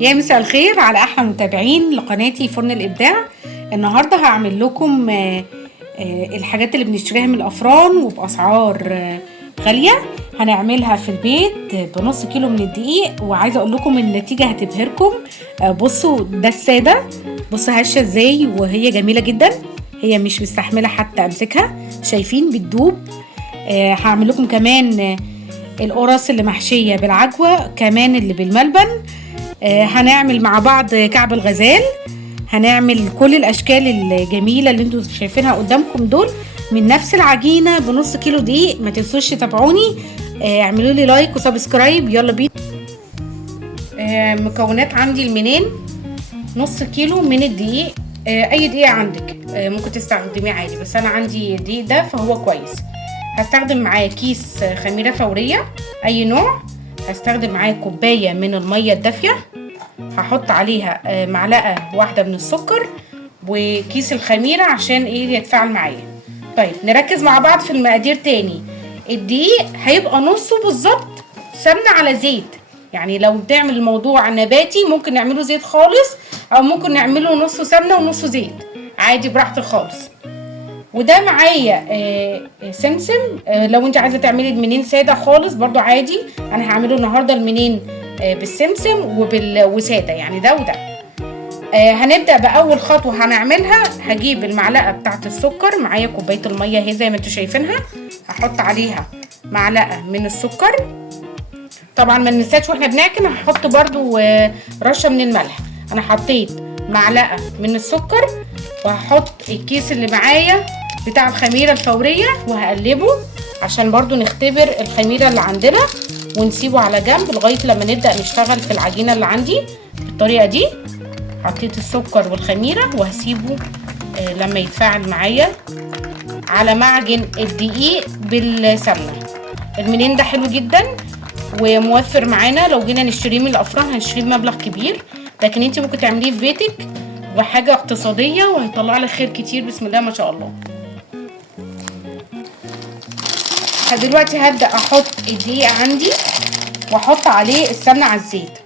يا مساء الخير على احلى متابعين لقناتي فرن الابداع. النهارده هعمل لكم الحاجات اللي بنشتريها من الافران وباسعار غاليه. هنعملها في البيت بنص كيلو من الدقيق، وعايزه اقول لكم النتيجه هتبهركم. بصوا ده الساده، بصوا هشه ازاي وهي جميله جدا، هي مش مستحمله حتى امسكها، شايفين بتدوب. هعمل لكم كمان القرص اللي محشيه بالعجوه، كمان اللي بالملبن. هنعمل مع بعض كعب الغزال، هنعمل كل الاشكال الجميله اللي انتوا شايفينها قدامكم دول من نفس العجينه بنص كيلو دقيق. ما تنسوش تتابعوني، اعملوا لي لايك وسبسكرايب. يلا بينا. مكونات عندي المنين: نص كيلو من الدقيق، اي دقيق عندك ممكن تستخدميه عادي، بس انا عندي الدقيق ده فهو كويس. هستخدم معاه كيس خميره فوريه اي نوع، هستخدم معاه كوبايه من الميه الدافيه، هحط عليها معلقه واحده من السكر وكيس الخميره عشان يتفاعل معايا. طيب نركز مع بعض في المقادير تاني. الدقيق هيبقى نصه بالظبط سمنه على زيت، يعني لو بنعمل الموضوع نباتي ممكن نعمله زيت خالص، او ممكن نعمله نصه سمنه ونصه زيت عادي براحتك خالص. وده معايا سمسم، لو انت عايزه تعملي المنين ساده خالص برضو عادي. انا هعمله النهارده المنين بالسمسم وساده، يعني ده وده. هنبدا باول خطوه هنعملها. هجيب المعلقه بتاعه السكر، معايا كوبايه الميه اهي زي ما انتوا شايفينها، هحط عليها معلقه من السكر. طبعا ما ننساش واحنا بنعجن هحط برضو رشه من الملح. انا حطيت معلقه من السكر، وهحط الكيس اللي معايا بتاع الخميره الفوريه وهقلبه عشان برضو نختبر الخميره اللي عندنا، ونسيبه على جنب لغايه لما نبدا نشتغل في العجينه اللي عندي بالطريقه دي. حطيت السكر والخميره وهسيبه لما يتفاعل معايا على معجن الدقيق بالسمنه. المنين ده حلو جدا وموفر معانا، لو جينا نشتريه من الافران هنشتريه بمبلغ كبير، لكن انت ممكن تعمليه في بيتك وحاجه اقتصاديه وهيطلع لك خير كتير بسم الله ما شاء الله. دلوقتي هبدا احط الدقيق عندي واحط عليه السمنه على الزيت.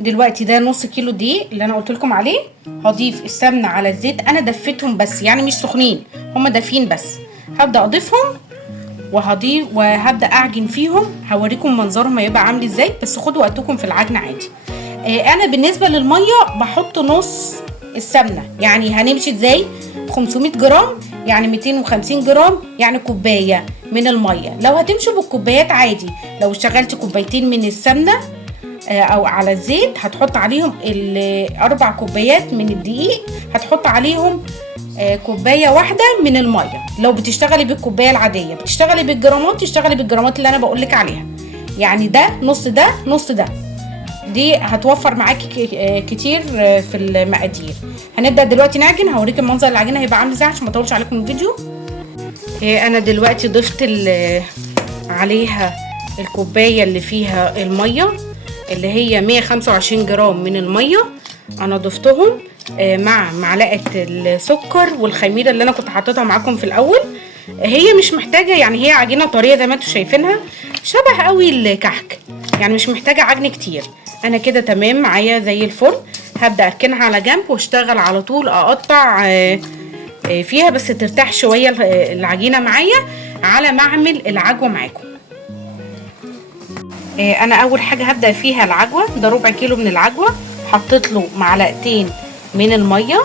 دلوقتي ده نص كيلو دقيق اللي انا قلت لكم عليه، هضيف السمنه على الزيت. انا دفيتهم بس، يعني مش سخنين، هما دافيين بس. هبدا اضيفهم وهبدا اعجن فيهم، هوريكم منظرهم هيبقى عامل ازاي، بس خدوا وقتكم في العجن عادي. انا بالنسبه للميه بحط نص السمنه، يعني هنمشي ازاي؟ 500 جرام يعني 250 جرام، يعني كوبايه من الميه. لو هتمشوا بالكوبايات عادي، لو اشتغلت كوبايتين من السمنه او على الزيت هتحط عليهم 4 كوبايات من الدقيق، هتحط عليهم كوبايه واحده من الميه. لو بتشتغلي بالكوبايه العاديه، بتشتغلي بالجرامات تشتغلي بالجرامات اللي انا بقولك عليها، يعني ده نص ده نص ده. دي هتوفر معاكي كتير في المقادير. هنبدا دلوقتي نعجن، هوريك المنظر العجينه هيبقى عامل ازاي عشان ما اطولش عليكم الفيديو. انا دلوقتي ضفت عليها الكوبايه اللي فيها الميه، اللي هي 125 جرام من الميه، انا ضفتهم مع معلقه السكر والخميره اللي انا كنت حاططها معاكم في الاول. هي مش محتاجه، يعني هي عجينه طريه زي ما انتم شايفينها، شبه قوي الكحك، يعني مش محتاجه عجن كتير. انا كده تمام معايا زي الفل. هبدا اركنها على جنب واشتغل على طول اقطع فيها، بس ترتاح شويه العجينه معايا على ما اعمل العجوه معاكم. انا اول حاجه هبدا فيها العجوه. ده ربع كيلو من العجوه، حطيت له معلقتين من الميه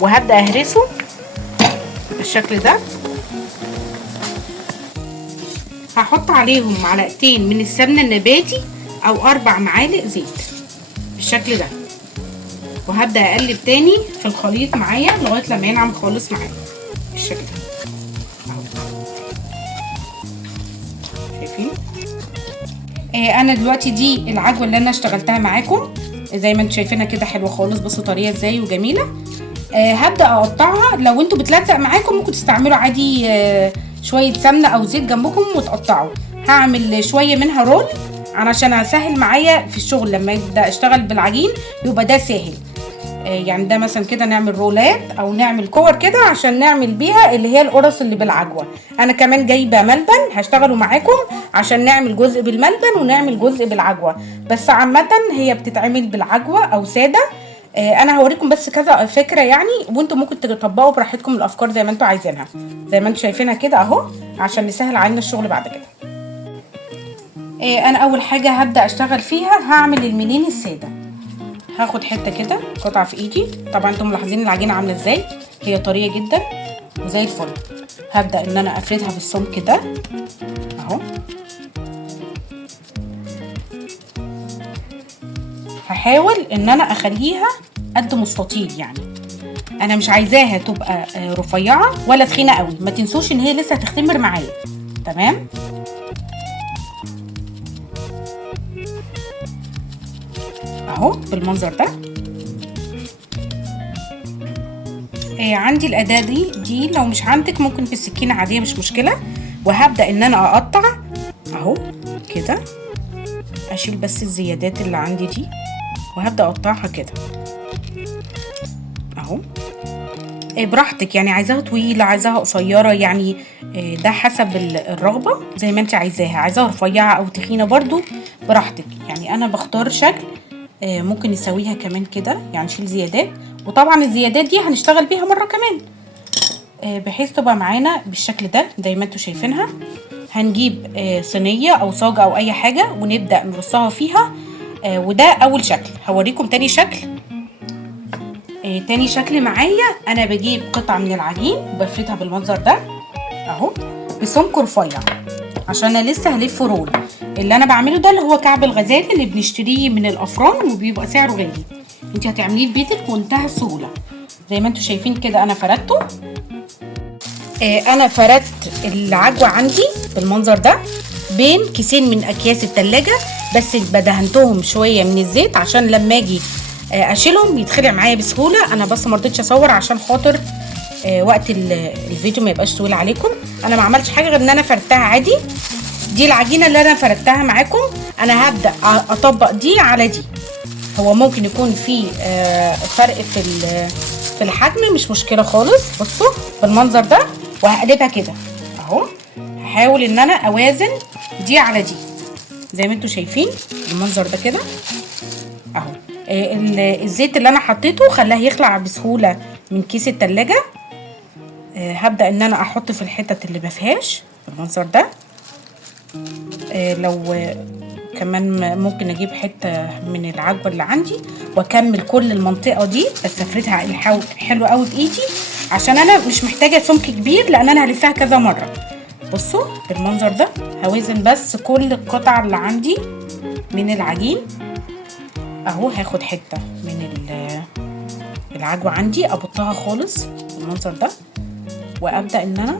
وهبدا اهرسه بالشكل ده. هحط عليهم معلقتين من السمنه النباتي او 4 معالق زيت بالشكل ده، وهبدا اقلب تاني في الخليط معايا لغايه لما ينعم خالص معايا بالشكل ده اهو. شايفين؟ انا دلوقتي دي العجوه اللي انا اشتغلتها معاكم زي ما انتم شايفينها كده، حلوه خالص، بصوا طريه ازاي وجميله. هبدا اقطعها. لو انتوا بتلزق معاكم ممكن تستعملوا عادي شويه سمنه او زيت جنبكم وتقطعوا. هعمل شويه منها رول علشان اسهل معايا في الشغل، لما ابدا اشتغل بالعجين يبقى ده سهل. يعني ده مثلا كده نعمل رولات او نعمل كور كده عشان نعمل بيها اللي هي القرص اللي بالعجوه. انا كمان جايبه ملبن هشتغلوا معاكم عشان نعمل جزء بالملبن ونعمل جزء بالعجوه، بس عامه هي بتتعمل بالعجوه او ساده. انا هوريكم بس كذا فكره يعني، وانتم ممكن تطبقوا براحتكم الافكار زي ما انتم عايزينها، زي ما انتم شايفينها كده اهو، عشان نسهل علينا الشغل بعد كده. انا اول حاجه هبدا اشتغل فيها هعمل المنين الساده. هاخد حته كده قطعه في ايدي، طبعا انتم ملاحظين العجينه عامله ازاي، هي طريه جدا وزي الفل. هبدا ان انا افردها بالسمك كده اهو. هحاول ان انا اخليها قد مستطيل، يعني انا مش عايزاها تبقى رفيعه ولا تخينه قوي. ما تنسوش ان هي لسه هتختمر معايا. تمام. اهو بالمنظر ده. عندي الاداه دي لو مش عندك ممكن بالسكينه عاديه مش مشكله. وهبدا ان انا اقطع اهو كده، اشيل بس الزيادات اللي عندي دي وهبدا اقطعها كده اهو. براحتك، يعني عايزاها طويله عايزاها قصيره، يعني ده حسب الرغبه زي ما انت عايزاها. عايزاها رفيعه او تخينه برضو براحتك، يعني انا بختار شكل. ممكن نسويها كمان كده، يعني نشيل زيادات، وطبعا الزيادات دي هنشتغل بيها مره كمان بحيث تبقى معانا بالشكل ده زي ما انتوا شايفينها. هنجيب صينيه او صاجه او اي حاجه ونبدا نرصها فيها. وده اول شكل. هوريكم تاني شكل. تاني شكل معايا انا بجيب قطعه من العجين وبفردها بالمنظر ده اهو بسمك رفيع، عشان انا لسه هلف رول. اللي انا بعمله ده اللي هو كعب الغزال اللي بنشتريه من الافران وبيبقى سعره غالي. انت هتعمليه في بيتك بمنتهى السهوله زي ما انتوا شايفين كده. انا فردته. انا فردت العجوه عندي بالمنظر ده بين كيسين من اكياس التلاجة، بس بدهنتهم شويه من الزيت عشان لما اجي اشيلهم يتخلع معايا بسهوله. انا بس ما رضيتش اصور عشان خاطر وقت الفيديو ما يبقاش طويل عليكم. انا ما عملتش حاجه غير ان انا فردتها عادي. دي العجينه اللي انا فردتها معاكم. انا هبدا اطبق دي على دي. هو ممكن يكون في فرق في الحجم، مش مشكله خالص. بصوا بالمنظر ده، وهقلبها كده اهو. هحاول ان انا اوازن دي على دي زي ما انتوا شايفين المنظر ده كده اهو. الزيت اللي انا حطيته خلاه يخلع بسهوله من كيس التلاجة. هبدا ان انا احط في الحتت اللي مفيهاش بالمنظر ده. لو كمان ممكن اجيب حته من العجوه اللي عندي واكمل كل المنطقه دي، بس افردها حلو قوي بايدي عشان انا مش محتاجه سمك كبير لان انا هلفها كذا مره. بصوا بالمنظر ده. هوازن بس كل القطع اللي عندي من العجين اهو. هاخد حته من العجوه عندي ابطها خالص بالمنظر ده، وابدا ان انا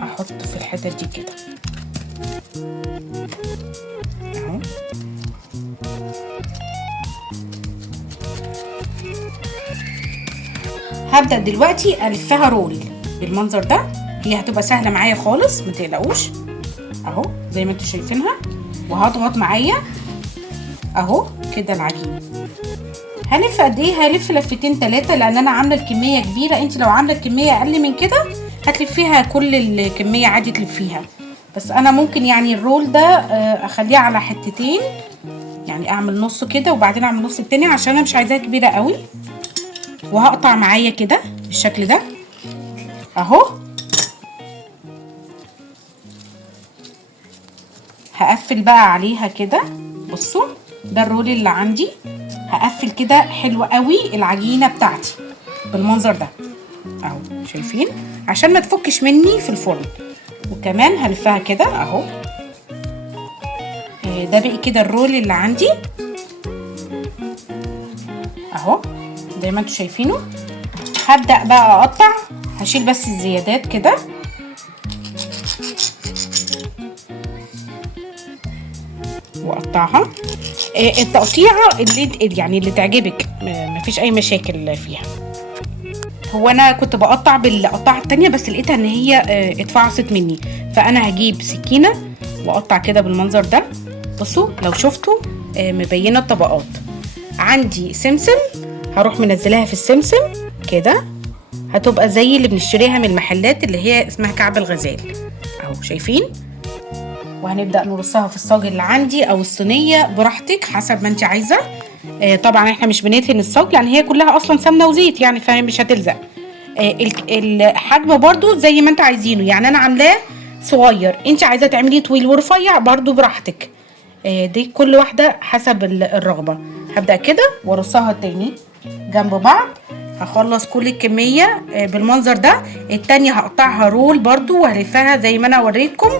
احط في الحته دي كده اهو. هبدا دلوقتي الفها رول بالمنظر ده. هي هتبقى سهله معايا خالص ما تقلقوش اهو زي ما انتوا شايفينها. وهضغط معايا اهو كده العجين. هلف قد ايه؟ هلف لفتين 3 لان انا عامله الكميه كبيره. انت لو عامله الكميه اقل من كده هتلفيها كل الكميه عادي تلفيها، بس انا ممكن يعني الرول ده اخليه على حتتين، يعني اعمل نص كده وبعدين اعمل نص التاني عشان انا مش عايزاها كبيره قوي. وهقطع معايا كده بالشكل ده اهو. هقفل بقى عليها كده. بصوا ده الرول اللي عندي. هقفل كده حلو قوي العجينه بتاعتي بالمنظر ده اهو شايفين عشان ما تفكش مني في الفرن. وكمان هلفها كده اهو. ده بقى كده الرول اللي عندي اهو زي ما انتوا شايفينه. هبدأ بقى اقطع. هشيل بس الزيادات كده واقطعها. التقطيعه اللي تعجبك مفيش اي مشاكل فيها. هو انا كنت بقطع بالقطاعه التانية بس لقيتها ان هي اتفعصت مني، فانا هجيب سكينه واقطع كده بالمنظر ده. بصوا لو شفتوا مبينه الطبقات. عندي سمسم هروح منزلاها في السمسم كده، هتبقى زي اللي بنشتريها من المحلات اللي هي اسمها كعب الغزال اهو، شايفين؟ وهنبدأ نرصها في الصاج اللي عندي او الصينية براحتك حسب ما انت عايزة. طبعا احنا مش بندهن الصاج لان هي كلها اصلا سمنة وزيت يعني، فمش هتلزق. الحجم برضو زي ما انت عايزينه، يعني انا عاملاه صغير، انت عايزة تعمليه طويل ورفيع برضو براحتك. دي كل واحدة حسب الرغبة. هبدأ كده وارصها تاني جنب بعض، هخلص كل الكمية بالمنظر ده. التانية هقطعها رول برضو وهلفها زي ما انا وريتكم.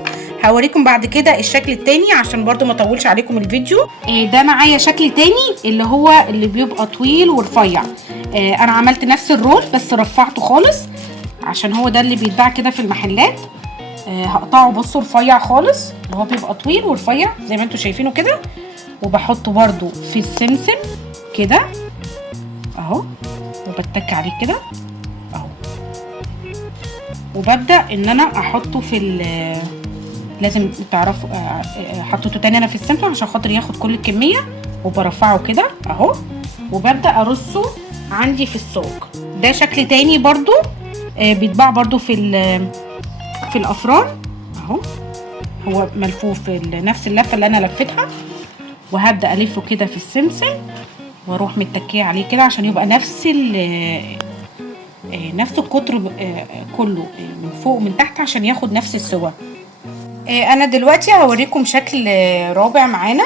هوريكم بعد كده الشكل التاني عشان برضو ما اطولش عليكم الفيديو. ده معايا شكل تاني اللي هو اللي بيبقى طويل ورفيع. انا عملت نفس الرول بس رفعته خالص عشان هو ده اللي بيتباع كده في المحلات. هقطعه بصوا رفيع خالص، اللي هو بيبقى طويل ورفيع زي ما انتوا شايفينه كده، وبحطه برضو في السمسم كده اهو، وبتك عليه كده اهو، وببدأ ان انا احطه في لازم تعرفوا حطيته تاني انا في السمسم عشان خاطر ياخد كل الكمية، وبرفعه كده اهو، وببدأ ارصه عندي في السوق. ده شكل تاني برضو بيتباع برضو في الافران اهو، هو ملفوف نفس اللفه اللي انا لفتها، وهبدا الفه كده في السمسم واروح متكيه عليه كده عشان يبقى نفس القطر كله من فوق ومن تحت عشان ياخد نفس السوا. انا دلوقتي هوريكم شكل رابع معانا،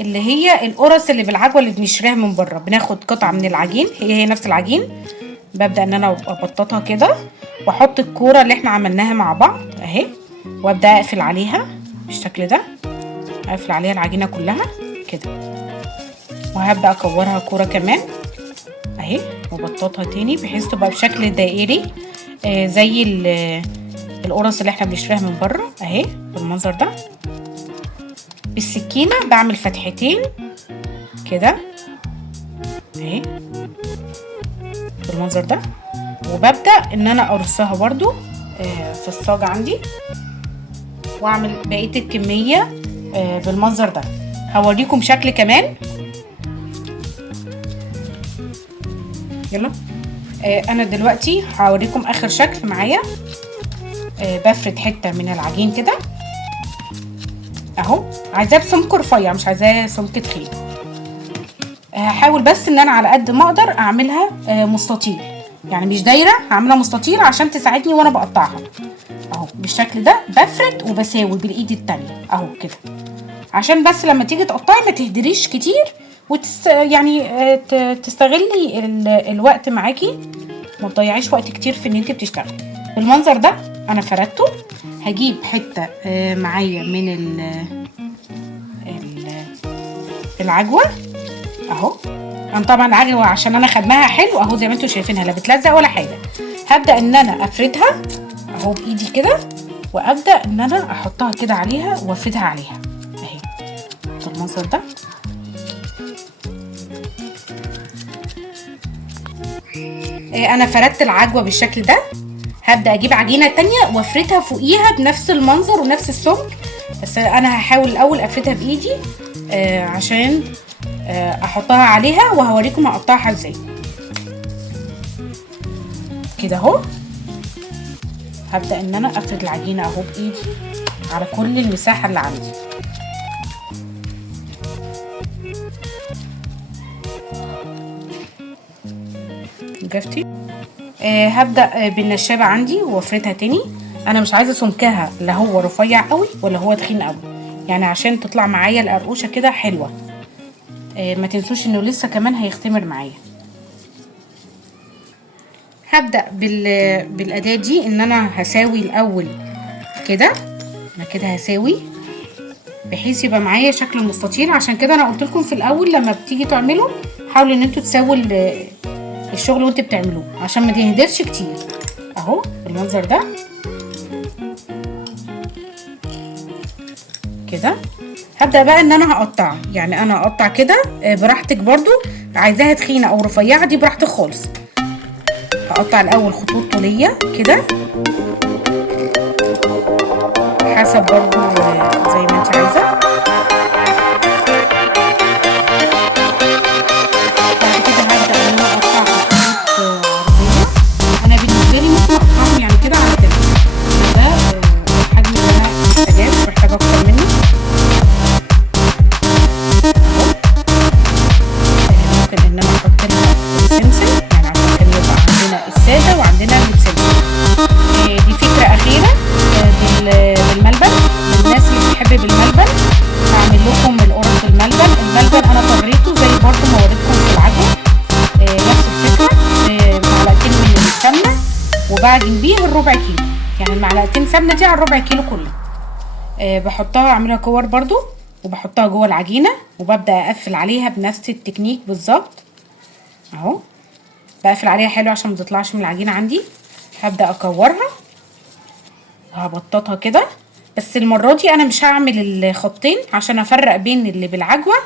اللي هي القرص اللي بالعجوه اللي بنشتريها من بره. بناخد قطعه من العجين، هي نفس العجين، ببدا ان انا ابططها كده واحط الكوره اللي احنا عملناها مع بعض اهي، وابدا اقفل عليها بالشكل ده، اقفل عليها العجينه كلها كده، وهبدا اكورها كوره كمان اهي وابططها تاني بحيث تبقى بشكل دائري زي القرص اللي احنا بنشتريها من بره اهي بالمنظر ده. بالسكينه بعمل فتحتين كده اهي بالمنظر ده، وببدأ ان انا ارصها برضو في الصاج عندي، واعمل بقية الكمية بالمنظر ده. هوريكم شكل كمان، يلا. انا دلوقتي هوريكم اخر شكل معايا. بفرد حتة من العجين كده اهو، عايزاه بسمك رفيع مش عايزاه سمك تخين. هحاول بس ان انا على قد ما اقدر اعملها مستطيل، يعني مش دايره، هعملها مستطيل عشان تساعدني وانا بقطعها اهو بالشكل ده. بفرد وبساوي بالايد التانية اهو كده، عشان بس لما تيجي تقطعي ما تهدريش كتير يعني تستغلي الوقت معاكي، ما تضيعيش وقت كتير في ان انت بتشتغلي. بالمنظر ده انا فردته. هجيب حته معايا من العجوه اهو، انا طبعا العجوه عشان انا خدمها حلو اهو زي ما انتوا شايفينها، لا بتلزق ولا حاجه. هبدا ان انا افردها اهو بايدي كده، وابدا ان انا احطها كده عليها وافردها عليها اهي بالمنظر ده. انا فردت العجوه بالشكل ده. هبدا اجيب عجينه تانية وافردها فوقيها بنفس المنظر ونفس السمك، بس انا هحاول الاول افردها بايدي عشان احطها عليها، وهوريكم هقطعها ازاي كده اهو. هبدا ان انا افرد العجينه اهو بايدي على كل المساحه اللي عندي. جفتي هبدا بالنشابه عندي وافردها تاني. انا مش عايزه سمكها لا هو رفيع قوي ولا هو تخين قوي، يعني عشان تطلع معايا القرقوشه كده حلوه. ما تنسوش انه لسه كمان هيختمر معايا. هبدأ بالأداة دي ان انا هساوي الاول كده، انا كده هساوي بحيث يبقى معايا شكل مستطيل. عشان كده انا قلت لكم في الاول لما بتيجي تعملوا حاولوا ان انتوا تساووا الشغل وانتوا بتعملوه عشان ما تهدرش كتير اهو بالمنظر ده كده. هبدأ بقى ان انا هقطع، يعني انا هقطع كده براحتك، برضو عايزاها تخينة او رفيعة دي براحتك خالص. هقطع الاول خطوط طولية كده حسب برضو زي ما انت عايزة. بعد كده هبدأ ان انا اقطع بيه الربع كيلو، يعني المعلقتين سمنه دي على الربع كيلو كله. بحطها اعملها كور برضو، وبحطها جوه العجينه، وببدا اقفل عليها بنفس التكنيك بالظبط اهو. بقفل عليها حلو عشان ما تطلعش من العجينه عندي. هبدا اكورها وهبططها كده، بس المره دي انا مش هعمل الخطين عشان افرق بين اللي بالعجوه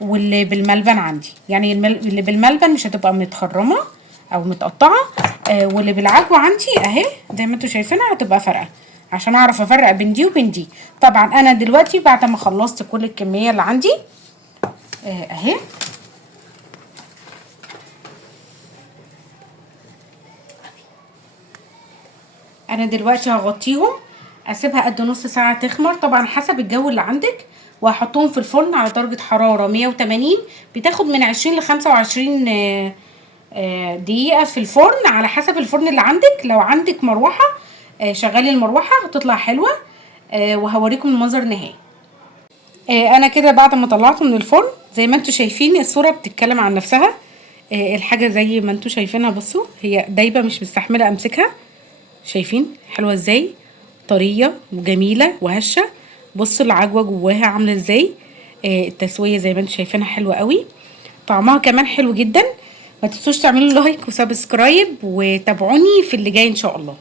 واللي بالملبن عندي. يعني اللي بالملبن مش هتبقى متخرمه او متقطعه، واللي بالعجوه عندي اهي زي ما انتوا شايفينها هتبقى فارقه، عشان اعرف افرق بين دي وبين دي. طبعا انا دلوقتي بعد ما خلصت كل الكميه اللي عندي اهي، انا دلوقتي هغطيهم اسيبها قد نص ساعه تخمر، طبعا حسب الجو اللي عندك، وهحطهم في الفرن على درجه حراره 180. بتاخد من 20 ل 25 دقيقه في الفرن على حسب الفرن اللي عندك. لو عندك مروحه شغلي المروحه هتطلع حلوه. وهوريكم المنظر النهائي. انا كده بعد ما طلعته من الفرن زي ما انتوا شايفين الصوره بتتكلم عن نفسها. الحاجه زي ما انتوا شايفينها، بصوا هي دايبه مش مستحمله امسكها. شايفين حلوه ازاي، طريه وجميله وهشه. بصوا العجوه جواها عامله ازاي. التسويه زي ما انتوا شايفينها حلوه قوي، طعمها كمان حلو جدا. ما تنسوش تعملوا لايك وسبسكرايب، وتابعوني في اللي جاي ان شاء الله.